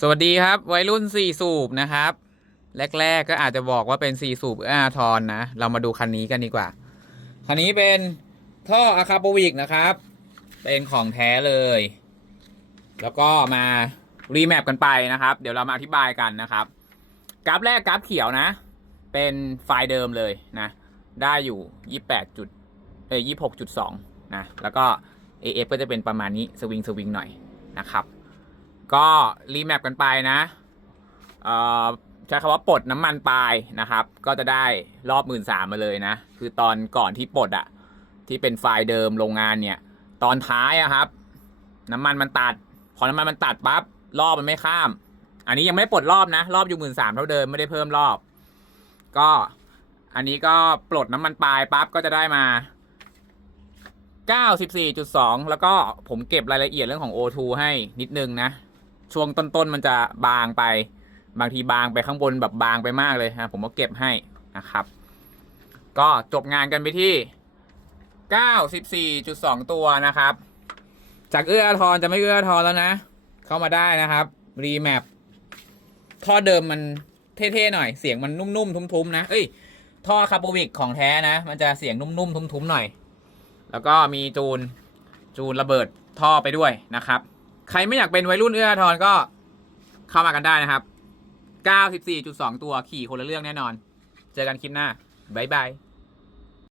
สวัสดีครับ วัยรุ่นสี่สูบนะครับ แรก ๆ ก็อาจจะบอกว่าเป็นสี่สูบอาทรนะ เรามาดูคันนี้กันดีกว่า คันนี้เป็นท่ออะคาโปวิกนะครับ เป็นของแท้เลย แล้วก็มารีแมปกันไปนะครับ เดี๋ยวเรามาอธิบายกันนะครับ กราฟแรกกราฟเขียวนะ เป็นไฟล์เดิมเลยนะ ได้อยู่ยี่แปดจุดเอ้ยยี่หกจุดสองนะ แล้วก็ AF ก็จะเป็นประมาณนี้สวิงสวิงหน่อยนะครับ ก็รีแมปกันไปนะเอ่อใช้คำว่าปลดน้ำมันปลายนะครับ ก็จะได้รอบหมื่นสามมาเลยนะ คือตอนก่อนที่ปลดอะที่เป็นไฟล์เดิมโรงงานเนี่ย ตอนท้ายอะครับ น้ำมันมันตัด พอน้ำมันมันตัดปั๊บรอบมันไม่ข้าม อันนี้ยังไม่ปลดรอบนะ รอบอยู่หมื่นสามเท่าเดิมไม่ได้เพิ่มรอบ ก็อันนี้ก็ปลดน้ำมันปลายปั๊บก็จะได้มา94.2 แล้วก็ผมเก็บรายละเอียดเรื่องของ O2 ให้นิดนึงนะ ช่วงต้นๆมันจะบางไป บางทีบางไปข้างบนแบบบางไปมากเลยนะผมก็เก็บให้นะครับ ก็จบงานกันไปที่ 94.2 ตัวนะครับ จากเอื้อทอาทรจะไม่เอื้อทอาทรแล้วนะ เข้ามาได้นะครับรีแมปท่อเดิมมันเท่ๆหน่อยเสียงมันนุ่มๆทุ้มๆนะเอ้ยท่อคาร์บวิกของแท้นะ มันจะเสียงนุ่มๆทุ้มๆหน่อย แล้วก็มีจูนจูนระเบิดท่อไปด้วยนะครับ ใครไม่อยากเป็นวัยรุ่นเอื้อทอนก็เข้ามากันได้นะครับ 94.2 ตัวขี่คนละเรื่องแน่นอน เจอกันคลิปหน้า บ๊ายบาย